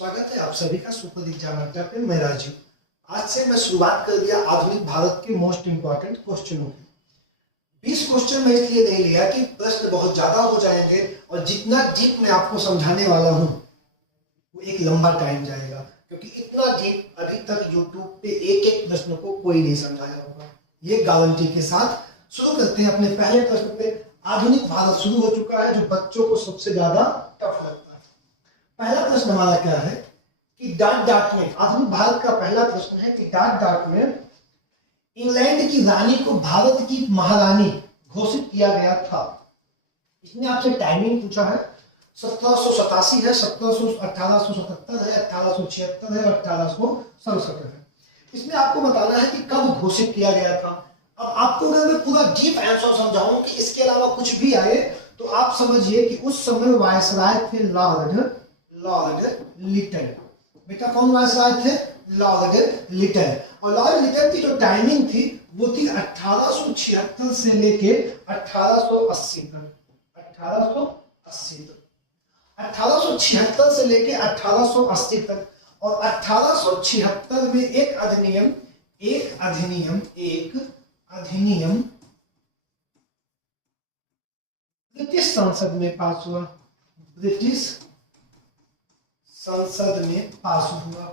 स्वागत है आप सभी का सुपर एग्जाम अड्डा पे। मैं राजीव। आज से मैं शुरुआत कर दिया आधुनिक भारत के मोस्ट इंपॉर्टेंट क्वेश्चनों की। 20 क्वेश्चन मैं इसलिए नहीं लिया कि प्रश्न बहुत ज्यादा हो जाएंगे और जितना डीप मैं आपको समझाने वाला हूँ वो एक लंबा टाइम जाएगा, क्योंकि इतना डीप अभी तक यूट्यूब पे एक एक प्रश्न को कोई नहीं समझाया होगा। ये गारंटी के साथ शुरू करते हैं अपने पहले प्रश्न पे। आधुनिक भारत शुरू हो चुका है जो बच्चों को सबसे ज्यादा टफ लगता है। पहला प्रश्न हमारा क्या है कि डाक डाक में, आधुनिक भारत का पहला प्रश्न है कि डाक डाक में इंग्लैंड की रानी को भारत की महारानी घोषित किया गया था। इसमें आपसे टाइमिंग पूछा है। 1787 है, 1877 है, 1876 है, 1867 है। इसमें आपको बताना है कि कब घोषित किया गया था। अब आपको अगर मैं पूरा डीप आंसर समझाऊं कि इसके अलावा कुछ भी आए तो आप समझिए कि उस समय वायसराय थे लॉर्ड लिटन। बेटा कौन वायसराय थे? लॉर्ड लिटन। और लॉर्ड लिटन की जो टाइमिंग थी वो थी 1876 से लेके 1880 तक। 1876 से लेके 1880 तक। और 1876 में एक अधिनियम ब्रिटिश संसद में पास हुआ। ब्रिटिश संसद में पास हुआ।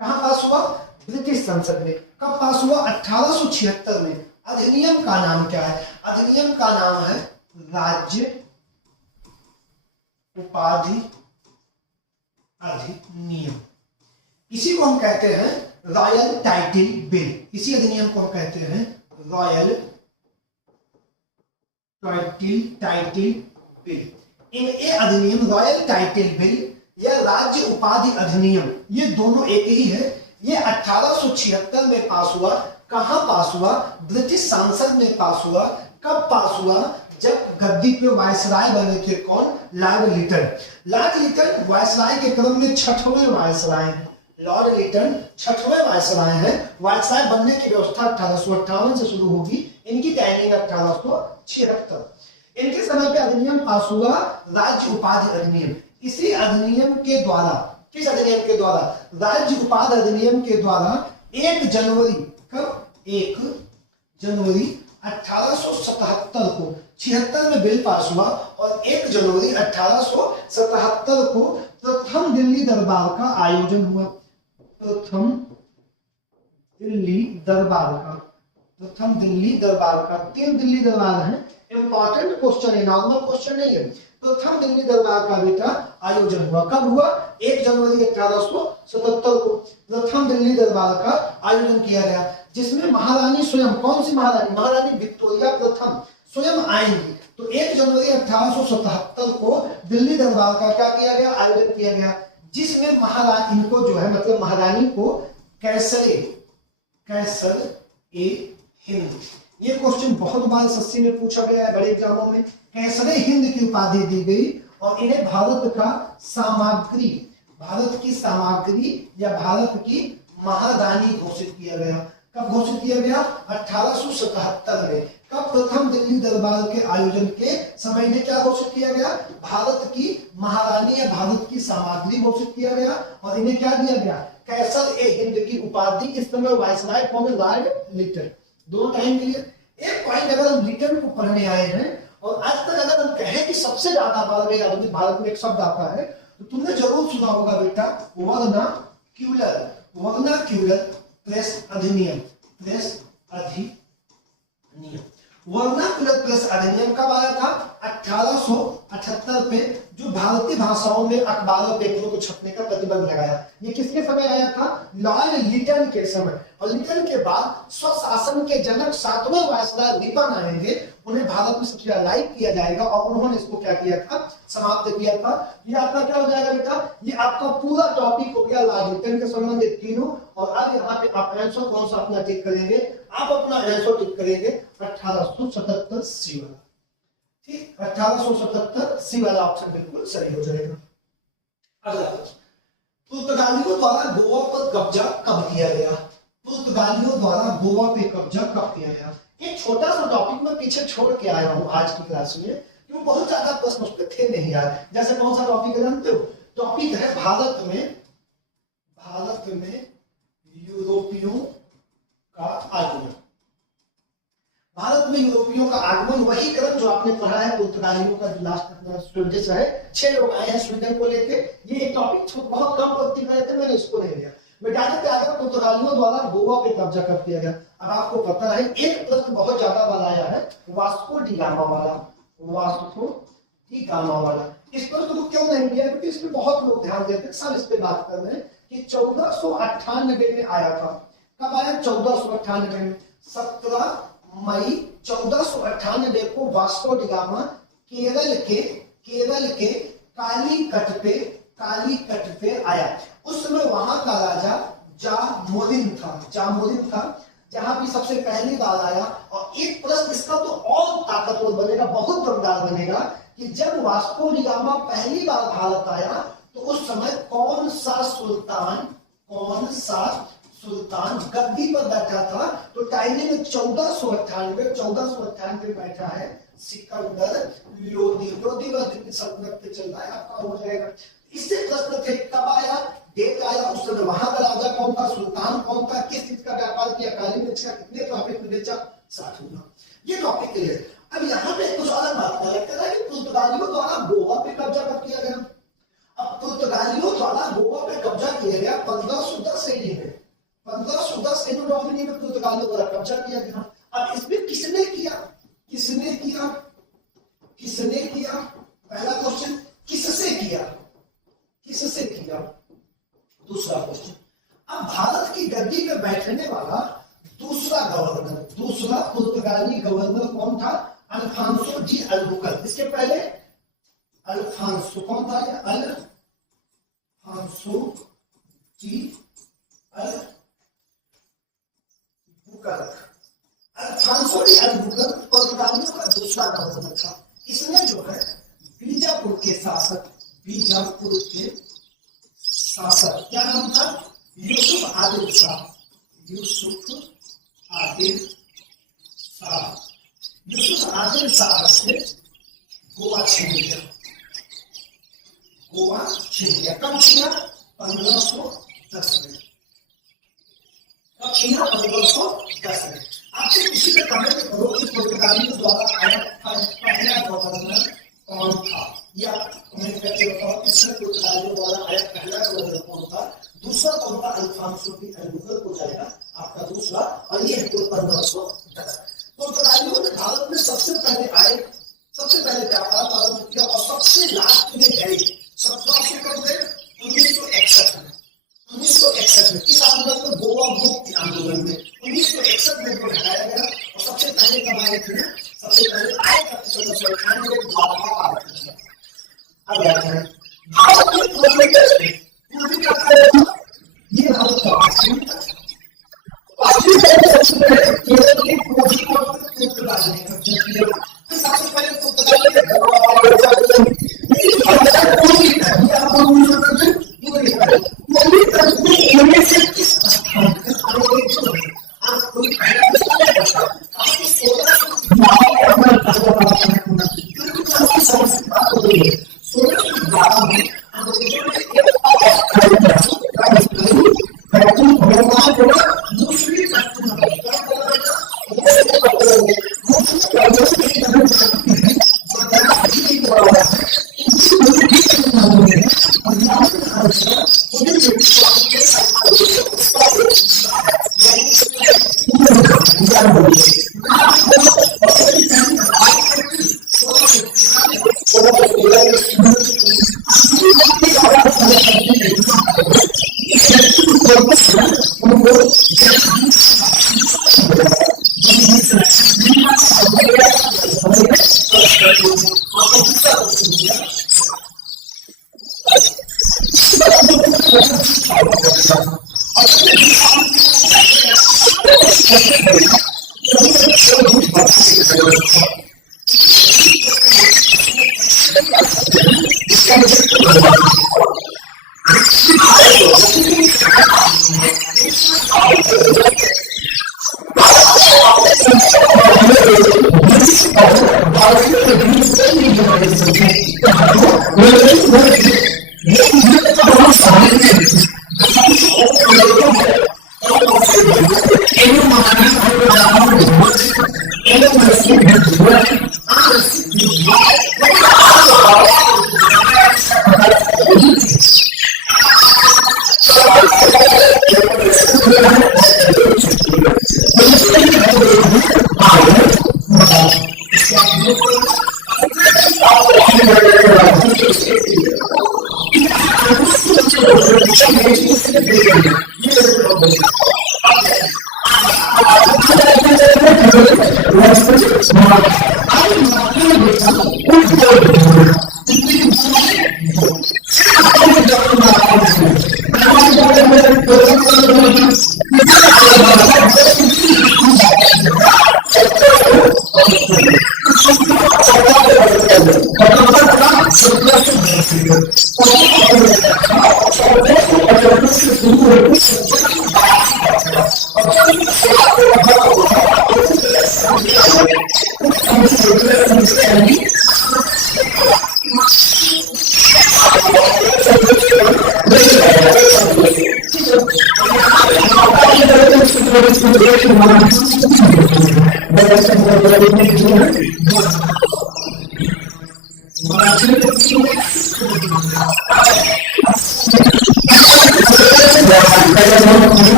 कहां पास हुआ? ब्रिटिश संसद में। कब पास हुआ? 1876 में। अधिनियम का नाम क्या है? अधिनियम का नाम है राज्य उपाधि अधिनियम। इसी को हम कहते हैं रॉयल टाइटल बिल। इसी अधिनियम को हम कहते हैं रॉयल टाइटल बिल। ये अधिनियम रॉयल टाइटल बिल या राज्य उपाधि अधिनियम, ये दोनों एक ही है। ये 1876 में पास हुआ। कहां पास हुआ? ब्रिटिश संसद में पास हुआ। कब पास हुआ? जब गद्दी पे वायसराय बने थे कौन? Lord Lytton. Lord Lytton viceroy के क्रम में 6वें वायसराय हैं। लॉर्ड लिटन 6वें वायसराय हैं। वायसराय बनने की व्यवस्था 1858 से शुरू होगी। इनकी टाइमिंग 1876। इनके समय पे अधिनियम पास हुआ राज्य उपाधि अधिनियम। इसी अधिनियम के द्वारा, किस अधिनियम के द्वारा? राज्य उपाधि अधिनियम के द्वारा 1 जनवरी, कब? 1 जनवरी 1877 को, 76 में बिल पास हुआ और 1 जनवरी 1877 को प्रथम दिल्ली दरबार का आयोजन हुआ। प्रथम दिल्ली दरबार का 3 दिल्ली दरबार है। इंपॉर्टेंट क्वेश्चन है, नॉर्मल क्वेश्चन नहीं है। प्रथम दिल्ली दरबार का बेटा आयोजन हुआ। कब हुआ? 1 जनवरी 1877 को प्रथम दिल्ली दरबार का आयोजन किया गया, जिसमें महारानी स्वयं, कौन सी महारानी? महारानी विक्टोरिया प्रथम स्वयं आएंगी। तो 1 जनवरी 1877 को दिल्ली दरबार का क्या किया गया? आयोजन किया गया, जिसमें महारानी इनको जो है, मतलब महारानी को कैसर ए हिंद, ये क्वेश्चन बहुत बार एसएससी में पूछा गया है, बड़े एग्जामों में। कैसरे हिंद की उपाधि दी गई और इन्हें भारत की सामग्री या भारत की महारानी घोषित किया गया। कब घोषित किया गया? 1877 में। कब? प्रथम दिल्ली दरबार के आयोजन के समय इन्हें क्या घोषित किया गया? भारत की महारानी या भारत की सामग्री घोषित किया गया और इन्हें क्या दिया गया? कैसर ए हिंद की उपाधि। इस समय वायसराय कौन? लॉर्ड लिटन। दोनों टाइम के लिए एक पॉइंट, अगर हम लिटन को पढ़ने आए हैं और आज तक अगर हम कहें कि सबसे ज्यादा बार में आधुनिक भारत में एक शब्द आता है तो तुमने जरूर सुना होगा बेटा वर्नाक्यूलर प्रेस अधिनियम। वर्नाक्यूलर प्रेस अधिनियम कब आया था? 1878 पे, जो भारतीय भाषाओं में अखबारों पेपरों को छपने का प्रतिबंध लगाया। ये किसके समय आया था? लॉर्ड लिटन के समय। और लिटन के बाद स्वशासन के जनक 7वें वायसराय रिपन आएंगे, उन्हें भारत में सेंट्रलाइज किया जाएगा और उन्होंने इसको क्या किया था? समाप्त किया था। ये आपका क्या हो जाएगा बेटा? ये आपका पूरा टॉपिक हो गया लॉर्ड लिटन के संबंधित तीनों। और अब यहाँ पे आप आंसर कौन सा अपना टिक करेंगे? आप अपना आंसर टिक करेंगे 1877 सी वाला। ठीक, 1877 सी वाला ऑप्शन बिल्कुल सही हो जाएगा। अगला प्रश्न, पुर्तगालियों द्वारा गोवा पर कब्जा कब किया गया? पुर्तगालियों द्वारा गोवा पे कब्जा कब किया गया? एक छोटा सा टॉपिक मैं पीछे छोड़ के आया हूं आज की क्लास में, क्यों बहुत ज्यादा प्रश्न उस पर थे नहीं यार। जैसे कौन सा टॉपिक है जानते हो? टॉपिक है भारत में यूरोपियों का आगमन। भारत में यूरोपियों का आगमन, वही क्रम जो आपने पढ़ा है पुर्तगालियों का जो लास्ट अपना स्वीडिश है, 6 लोग आए हैं स्वीडन को लेके। ये एक टॉपिक बहुत कम पढ़ती गए थे, मैंने इसको नहीं लिया। मैं डायरेक्ट आ गया पुर्तगालियों द्वारा गोवा पे कब्जा कर दिया गया। अब आपको पता है एक प्रश्न बहुत ज्यादा वाला आया है, वास्को डी गामा वाला। वास्को डी गामा वाला इस प्रश्न को क्यों नहीं लिया? क्योंकि इसमें बहुत लोग ध्यान देते हैं, सब इस पे बात कर रहे हैं कि 1498 में आया था। कब आया? 1498 में। 17 मई 1498 को वास्को डी गामा केरल के कालीकट पे आया। उस समय वहां का राजा जामोरिन था, जहां भी सबसे पहली बार आया। और एक प्रश्न इसका तो और ताकतवर बनेगा, बहुत दमदार बनेगा, कि जब वास्को डी गामा पहली बार भारत आया तो उस समय कौन सा सुल्तान गद्दी पर बैठा था? तो टाइमिंग में 1498 बैठा है सिकंदर लोदी की सल्तनत पे चल रहा है, आपका हो जाएगा। इससे प्रश्न थे कब आया, डेट आया, उस समय वहां का राजा कौन था, सुल्तान कौन था, किस चीज का व्यापार किया, काली मिर्च का कितने प्रॉफिट में बेचा, 60 गुना। ये टॉपिक क्लियर। अब यहाँ पे कुछ अलग बात लगता है कि पुर्तगालियों द्वारा गोवा पे कब्जा कर किया गया। अब पुर्तगालियों द्वारा गोवा पे कब्जा किया गया 1510 ईस्वी में। 1510 ईस्वी में पुर्तगालियों द्वारा कब्जा किया गया। अब इसमें किसने किया? पहला क्वेश्चन, किससे किया? दूसरा क्वेश्चन, अब भारत की गद्दी पे बैठने वाला दूसरा पुर्तगाली गवर्नर कौन था? Alfonso de Albuquerque. इसके पहले अल्फांसो कौन था? अल्फांसो डी अल्बुकर्क पुर्तगालियों का दूसरा गवर्नर था। इसने जो है बीजापुर के शासक क्या नाम था? यूसुफ आदिल शाह से गोवा छीन लिया। कब छीना? 1510 में। आपसे किसी पे कमेंट करो कि पुर्तगालियों द्वारा आया पहला गवर्नर कौन था, या कमेंट करके बताओ किसने पुर्तगालियों द्वारा आया पहला गवर्नर कौन था। दूसरा कौन था? अल्फांसो डी अल्बुकर्क हो जाएगा आपका दूसरा। और ये है 1510। पुर्तगालियों ने भारत में सबसे पहले व्यापार प्रारंभ किया और सबसे लास्ट में गए 1961 में। 1961 में किस आंदोलन में? गोवा मुक्ति आंदोलन में 1961 में इनको हटाया गया। और सबसे पहले कब आए थे? सबसे पहले आए 1498 में द्वारका आरक्षण किया। अब याद है भारत के पूर्वी का ये भारत का पश्चिम था। सबसे पहले केरल के पूर्वी को पुर्तगाली ने कब्जा किया। सबसे पहले पुर्तगाली ने गोवा इनमें से किस स्थान पर कोई पहला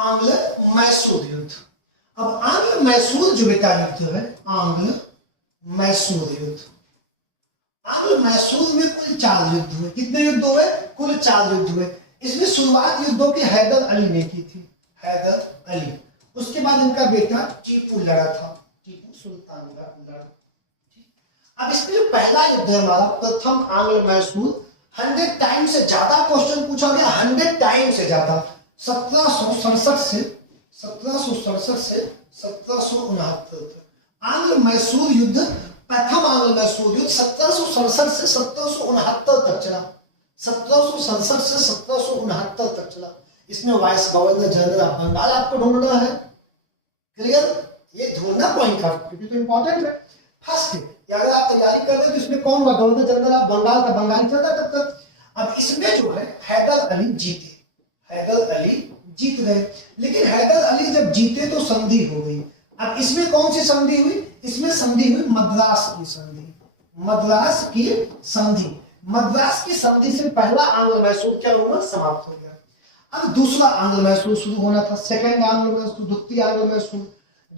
आंग्ल मैसूर युद्ध। अब आंग्ल मैसूर जो बेटा युद्ध है, आंग्ल मैसूर युद्ध। आंग्ल मैसूर में कुल 4 युद्ध हुए। कितने युद्ध हुए? कुल 4 युद्ध हुए। इसमें शुरुआत युद्धों की हैदर अली ने की थी, हैदर अली। उसके बाद इनका बेटा टीपू लड़ा था, टीपू सुल्तान लड़ा। अब इसमें जो पहला युद्ध है हमारा, प्रथम आंग्ल मैसूर, 100 टाइम से ज्यादा क्वेश्चन पूछा गया, 100 टाइम से ज्यादा। 1767 से 1769 तक आंग्ल मैसूर युद्ध, प्रथम आंग्ल मैसूर युद्ध 1767 से 1769 तक चला। 1767 से 1769 तक चला। इसमें vice governor general of Bengal आपको ढूंढना है। क्लियर? ये ढूंढना पॉइंट था क्योंकि तो इंपॉर्टेंट है। फर्स्ट अगर आप तैयारी कर रहे हो तो इसमें कौन हुआ? गवर्नर जनरल ऑफ बंगाल का बंगाल चलता तब तक। अब इसमें जो है हैदर अली जीते, हैदर अली जीत गए। लेकिन हैदर अली जब जीते तो संधि हो गई। अब इसमें कौन सी संधि हुई? इसमें संधि हुई मद्रास की संधि, मद्रास की संधि। मद्रास की संधि से पहला आंग्ल मैसूर क्या हुआ? समाप्त हो गया। अब दूसरा आंग्ल मैसूर शुरू होना था, सेकंड आंग्ल मैसूर, द्वितीय आंग्ल मैसूर।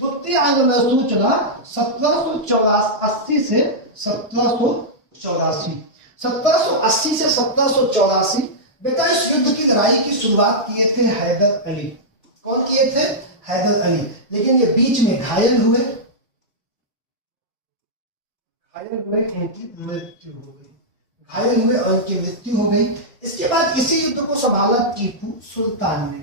द्वितीय आंग्ल मैसूर चला 1780 से 1784। 1780 से 1784। बेटा इस युद्ध की लड़ाई की शुरुआत किए थे हैदर अली। कौन किए थे? हैदर अली। लेकिन ये बीच में घायल हुए, इनकी मृत्यु हो गई, घायल हुए और इनकी मृत्यु हो गई। इसके बाद इसी युद्ध को संभाला टीपू सुल्तान ने,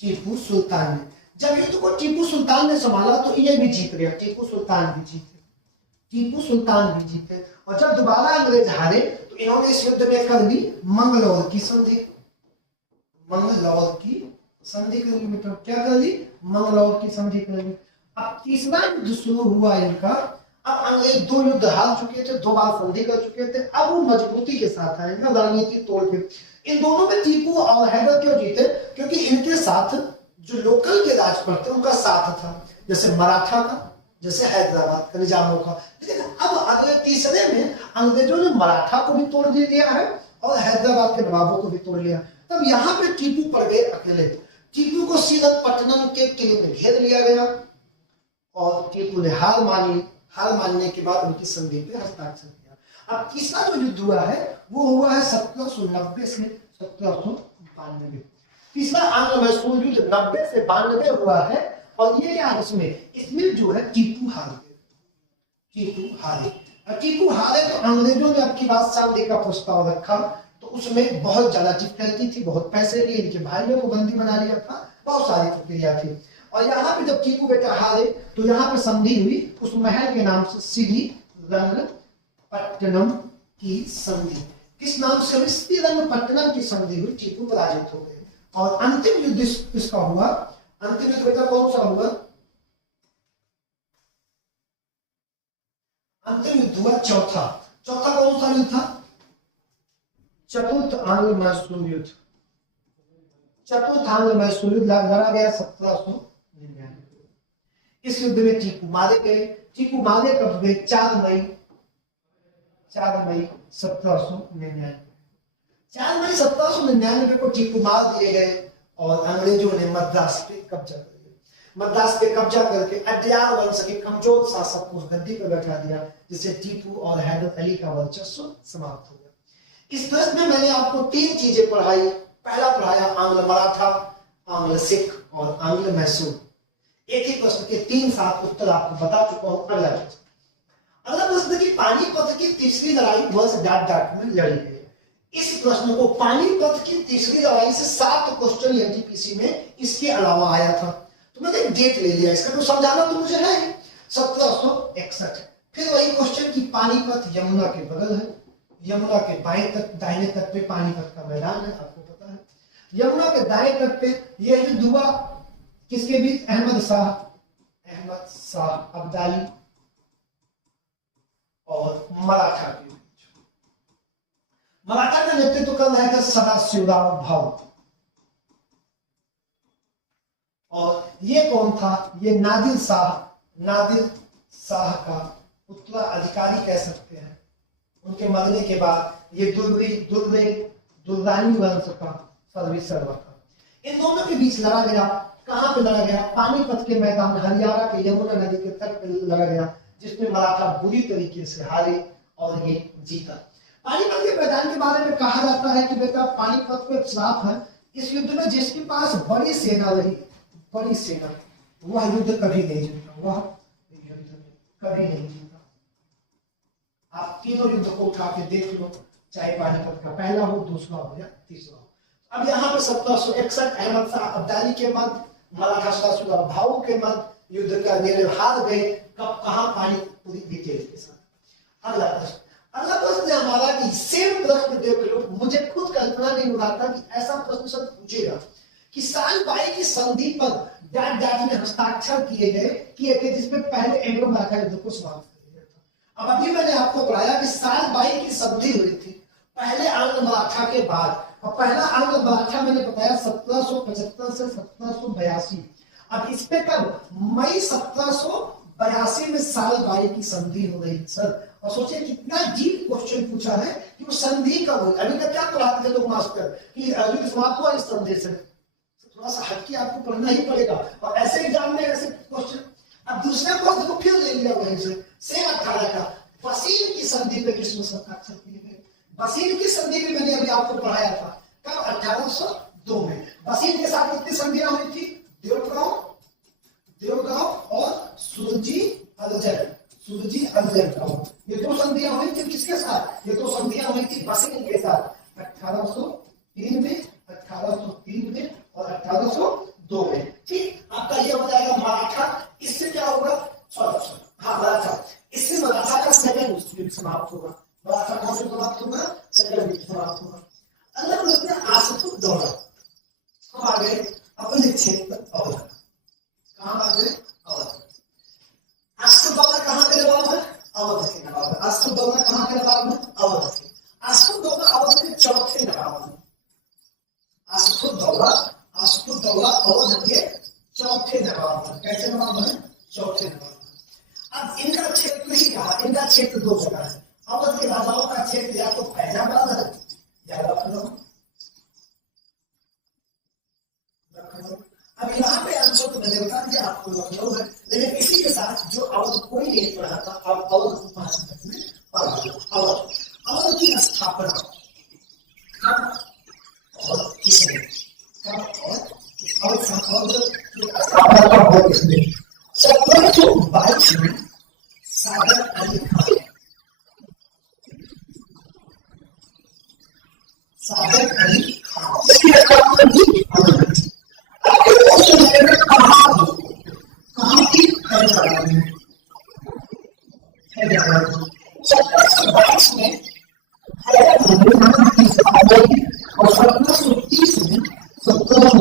टीपू सुल्तान ने। जब युद्ध को टीपू सुल्तान ने संभाला तो ये भी जीत गया, टीपू सुल्तान भी जीते, टीपू सुल्तान भी जीते। और जब दोबारा अंग्रेज हारे तो इन्होंने इस युद्ध में कर ली मंगलौर की संधि, मंगलौर की संधि कर ली। मतलब क्या कर ली? मंगलौर की संधि कर ली। अब तीसरा युद्ध शुरू हुआ इनका। अब अंग्रेज 2 युद्ध हार चुके थे, 2 बार संधि कर चुके थे। अब वो मजबूती के साथ आए ना, रणनीति तोड़ के। इन दोनों में टीपू और हैदर क्यों जीते? क्योंकि इनके साथ जो लोकल के राजपट थे उनका साथ था, जैसे मराठा का, जैसे हैदराबाद का, निजामों का। लेकिन अब अगले तीसरे में अंग्रेजों ने मराठा को भी तोड़ दिया है और हैदराबाद के नवाबों को भी तोड़ लिया। तब यहाँ पे टीपू पड़ गए अकेले। टीपू को श्रीरंगपट्टनम के किले में घेर लिया गया और टीपू ने हार मानी। हार मानने के बाद उनकी संधि पे हस्ताक्षर किया। अब तीसरा जो युद्ध हुआ है वो हुआ है 1790 से 1792। तीसरा आंग्ल मैसूर युद्ध 90 से 92 हुआ है। और ये क्या है? इसमें जो है टीपू हार गए, टीपू हारे। टीपू हारे तो अंग्रेजों ने अब की बात संधि का प्रस्ताव रखा तो उसमें बहुत ज्यादा डिफिकल्टी थी, बहुत पैसे लिए, इनके भाइयों को बंदी बना लिया था, बहुत सारी प्रक्रिया थी। और यहाँ पे जब टीपू बेटा हारे तो यहाँ पे संधि हुई उस महल के नाम से, श्रीरंगपट्टनम की संधि। किस नाम से हुई? श्रीरंगपट्टनम की संधि हुई। टीपू पराजित हो गए। और अंतिम युद्ध इसका हुआ, अंतिम युद्ध बेटा कौन सा हुआ? अंतिम युद्ध हुआ चौथा। चौथा कौन सा युद्ध था? चतुर्थ आंग्ल मैसूर युद्ध। चतुर्थ आंग्ल मैसूर युद्ध लड़ा गया 1799। इस युद्ध में टीपू मारे गए। टीपू मारे कब गए? 4 मई 1799। 4 मई 1799 को टीपू मार दिए गए और अंग्रेजों ने मद्रास पे कब्जा कर लिया। मद्रास पे कब्जा करके अड्यार वंश के कमजोर शासक को गद्दी पर बैठा दिया, जिससे टीपू और हैदर अली का वर्चस्व समाप्त हो गया। इस प्रश्न में मैंने आपको 3 चीजें पढ़ाई। पहला पढ़ाया आंग्ल मराठा, आंग्ल सिख और आंग्ल मैसूर। एक ही प्रश्न के 3 साथ उत्तर आपको बता चुका हूं। अगला प्रश्न की पानीपत की तीसरी लड़ाई वर्ष डाट में लड़ी गई। इस प्रश्न को पानीपत की तीसरी लड़ाई से 7 क्वेश्चन एनटीपीसी में इसके अलावा आया था। तो मैंने एक डेट ले लिया, इसका तो समझाना तो मुझे है 1761। फिर वही क्वेश्चन की पानीपत यमुना के बगल है, यमुना के बाएं तट दाहिने तट पे पानीपत का मैदान है, आपको पता है। यमुना के दाएं तट पे यह युद्ध हुआ किसके बीच? अहमद शाह अब्दाली और मराठा के बीच। मराठा का नेतृत्व कर रहा था सदाशिवराव भाऊ। और ये कौन था? ये नादिर शाह का उत्तराधिकारी कह सकते हैं। उनके मरने के बाद ये दुर्रानी वंश का सर्वेसर्वा था। इन दोनों के बीच लड़ा गया। कहां पे लड़ा गया? पानीपत के मैदान, हरियाणा के यमुना नदी के तट पे लड़ा गया, जिसमें मराठा बुरी तरीके से हारे और ये जीता। पानीपत के मैदान के बारे में कहा जाता है कि बेटा पानीपत को एक श्राप है। इस युद्ध में जिसके पास बड़ी सेना रही, बड़ी सेना, वह युद्ध कभी नहीं जीता। वह युद्ध कभी नहीं जीता। आप तीनों युद्ध को उठा के देख लो, चाहे पानीपत का पहला हो, दूसरा हो या तीसरा हो। अब यहाँ पे 1761 अहमद शाह अब्दाली के मध्य, मराठा सदाशिवराव भाऊ के मध्य युद्ध का हार गए। कब, कहां? पानी पूरी डिटेल के साथ। अगला प्रश्न है हमारा कि सेम प्रश्न देख लो। मुझे खुद कल्पना नहीं हो रहा था कि ऐसा प्रश्न सब पूछेगा कि साल बाई की संधि पर डाट में हस्ताक्षर किए गए जिसमें पहले एंग्लो मराठा युद्ध को समाप्त कर दिया था। अब अभी मैंने आपको पढ़ाया कि साल बाई की संधि हुई थी पहले आंग्ल मराठा के बाद, और पहला आंग्ल मराठा मैंने बताया 1775 से 1782। अब इस पे कब? मई 1782 में साल बाई की संधि हो गई सर। और सोचिए कितना डीप क्वेश्चन पूछा है कि वो संधि कब हुई। अभी तक क्या पढ़ाते थे लोग मास्टर कि युद्ध समाप्त हुआ इस संधि से। थोड़ा सा हटके आपको पढ़ना ही पड़ेगा, और ऐसे एग्जाम में ऐसे क्वेश्चन। अब दूसरे क्वेश्चन को फिर ले लिया वहीं से 18 का बसीर की संधि पे किसने हस्ताक्षर किए गए? बसीर की संधि भी मैंने अभी आपको पढ़ाया था। कब? 1802 में। बसीर के साथ कितनी संधियां हुई थी? देवगांव और सुरजी अलजर। ये 2 संधियां हुई थी किसके साथ? ये 2 संधियां हुई थी बसीर के साथ 1803 में, 1803 में और 1802 में। ठीक, आपका ये हो जाएगा मराठा। इससे क्या होगा? मराठा, इससे मराठा का सेकंड युद्ध समाप्त होगा। मराठा कहां से समाप्त होगा? सेकंड युद्ध समाप्त होगा। अलग लगता है आसफुल दौरा। हम आ गए अपने क्षेत्र अवध। कहां आ गए? अवध। आसफुल दौरा कहां के नवाब है? अवध के नवाब है। आसफुल दौरा कहां के नवाब है? अवध के। आसफुल दौरा अवध के चौथे नवाब है। आसफुल दौरा अवध के चौथे नवाब है। कैसे नवाब है? चौथे नवाब। अब इनका क्षेत्र ही कहा, इनका क्षेत्र 2 जगह है। अवध के राजाओं का क्षेत्र या तो फैजाबाद है या लखनऊ। अब यहाँ पे आंसर तो मैंने बता दिया आपको, लखनऊ है। लेकिन इसी के साथ जो अवध कोई नहीं पढ़ा था, अब अवध 5 मिनट में पढ़ा। अवध की स्थापना कब और किसने? अवध की स्थापना कब और किसने? 1722 में सादर अली खान। सादर अली खान कहाँ की? हैदराबाद में। 1722 में हैदराबाद और 1730 में 1730